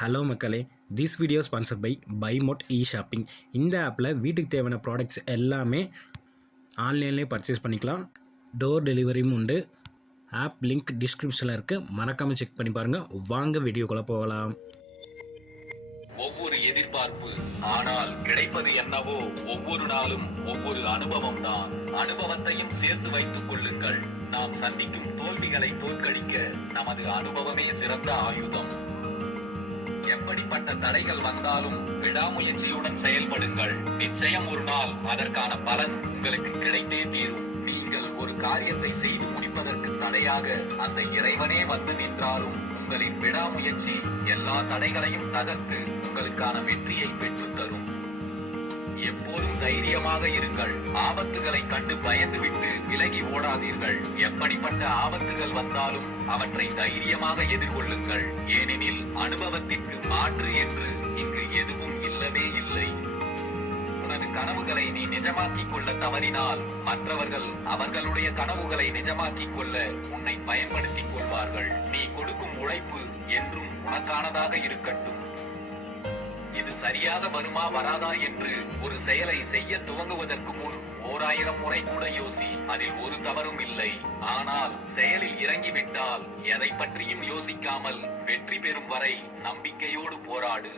Hello மக்களே, this video sponsored by Bymot shopping. இந்த ஆப்பில் வீட்டுக்கு தேவையான ப்ராடக்ட்ஸ் எல்லாமே ஆன்லைன்லேயே பர்ச்சேஸ் பண்ணிக்கலாம். டோர் டெலிவரியும் உண்டு. ஆப் லிங்க் டிஸ்கிரிப்ஷனில் இருக்குது, மறக்காமல் செக் பண்ணி பாருங்கள். வாங்க வீடியோக்குள்ளே போகலாம். ஒவ்வொரு எதிர்பார்ப்பு, ஆனால் கிடைப்பது என்னவோ ஒவ்வொரு நாளும் ஒவ்வொரு அனுபவம் தான். அனுபவத்தையும் சேர்த்து வைத்துக் கொள்ளுங்கள். நாம் சந்திக்கும் தோல்விகளை தோற்கடிக்க நமது அனுபவமே சிறந்த ஆயுதம். எப்படிப்பட்ட தடைகள் வந்தாலும் விடாமுயற்சியுடன் செயல்படுங்கள். நிச்சயம் ஒரு நாள் அதற்கான பலன் உங்களுக்கு கிடைத்தே தீரும். நீங்கள் ஒரு காரியத்தை செய்து முடிப்பதற்கு தடையாக அந்த இறைவனே வந்து நின்றாலும் உங்களின் விடாமுயற்சி எல்லா தடைகளையும் தகர்த்து உங்களுக்கான வெற்றியை பெற்றுத் தரும். எப்போதும் தைரியமாக இருங்கள். ஆபத்துகளை கண்டு பயந்துவிட்டு விலகி ஓடாதீர்கள். எப்படிப்பட்ட ஆபத்துகள் வந்தாலும் அவற்றை தைரியமாக எதிர்கொள்ளுங்கள். ஏனெனில் அனுபவத்திற்கு மாற்று என்று இங்கு எதுவும் இல்லவே இல்லை. உனது கனவுகளை நீ நிஜமாக்கிக் கொள்ள தவறினால் மற்றவர்கள் அவர்களுடைய கனவுகளை நிஜமாக்கிக் கொள்ள உன்னை பயன்படுத்திக் கொள்வார்கள். நீ கொடுக்கும் உழைப்பு என்றும் உனக்கானதாக இருக்கட்டும். இது சரியாக வருமா வராதா என்று ஒரு செயலை செய்ய துவங்குவதற்கு முன் 1000 முறை கூட யோசி. அதில் ஒரு தவறும் இல்லை. ஆனால் செயலில் இறங்கிவிட்டால் எதை பற்றியும் யோசிக்காமல் வெற்றி பெறும் வரை நம்பிக்கையோடு போராடு.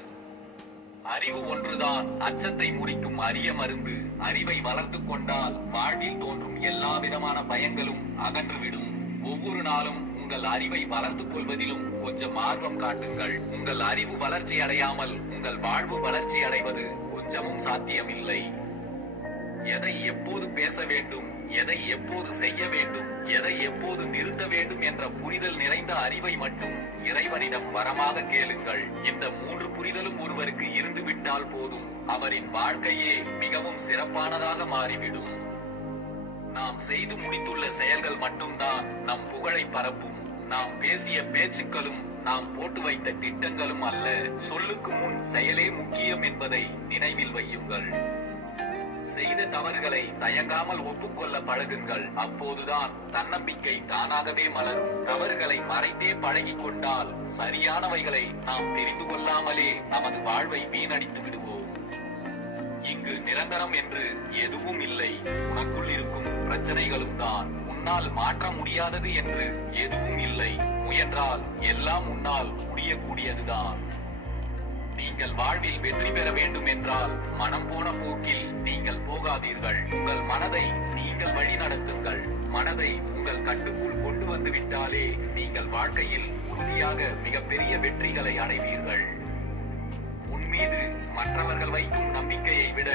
அறிவு ஒன்றுதான் அச்சத்தை முறிக்கும் அரிய மருந்து. அறிவை வளர்த்து கொண்டால் வாழ்வில் தோன்றும் எல்லா விதமான பயங்களும் அகன்றுவிடும். ஒவ்வொரு நாளும் உங்கள் அறிவை வளர்த்துக் கொள்வதிலும் கொஞ்சம் ஆர்வம் காட்டுங்கள். உங்கள் அறிவு வளர்ச்சி அடையாமல் உங்கள் வாழ்வு வளர்ச்சி அடைவது கொஞ்சமும் சாத்தியமில்லை. எதை எப்போது பேச வேண்டும், எதை எப்போது செய்ய வேண்டும், எதை எப்போது நிறுத்த வேண்டும் என்ற புரிதல் நிறைந்த அறிவை மட்டும் இறைவனிடம் வரமாக கேளுங்கள். இந்த 3 புரிதலும் ஒருவருக்கு இருந்துவிட்டால் போதும், அவரின் வாழ்க்கையே மிகவும் சிறப்பானதாக மாறிவிடும். நாம் செய்து முடித்துள்ள செயல்கள் மட்டும்தான் நம் புகழை பரப்பும். நாம் பேசிய பேச்சுக்களும் நாம் போட்டு வைத்த திட்டங்களும் அல்ல. சொல்லுக்கு முன் செயலே முக்கியம் என்பதை நினைவில் வையுங்கள். செய்த தவறுகளை தயங்காமல் ஒப்புக்கொள்ள பழகுங்கள். அப்போதுதான் தன்னம்பிக்கை தானாகவே மலரும். தவறுகளை மறைத்தே பழகிக் கொண்டால் சரியானவைகளை நாம் தெரிந்து கொள்ளாமலே நமது வாழ்வை வீணடித்து விடுவோம். இங்கு நிரந்தரம் என்று எதுவும் இல்லை. உனக்குள் இருக்கும் பிரச்சனைகளும் தான். உன்னால் மாற்ற முடியாதது என்று எதுவும் இல்லை. முயன்றால் எல்லாம் உன்னால் முடியக்கூடியதுதான். நீங்கள் வாழ்வில் வெற்றி பெற வேண்டும் என்றால் மனம் போன போக்கில் நீங்கள் போகாதீர்கள். உங்கள் மனதை நீங்கள் வழி நடத்துங்கள். மனதை உங்கள் கட்டுக்குள் கொண்டு வந்து விட்டாலே நீங்கள் வாழ்க்கையில் உறுதியாக மிகப்பெரிய வெற்றிகளை அடைவீர்கள். மீது மற்றவர்கள் வைக்கும் நம்பிக்கையை விட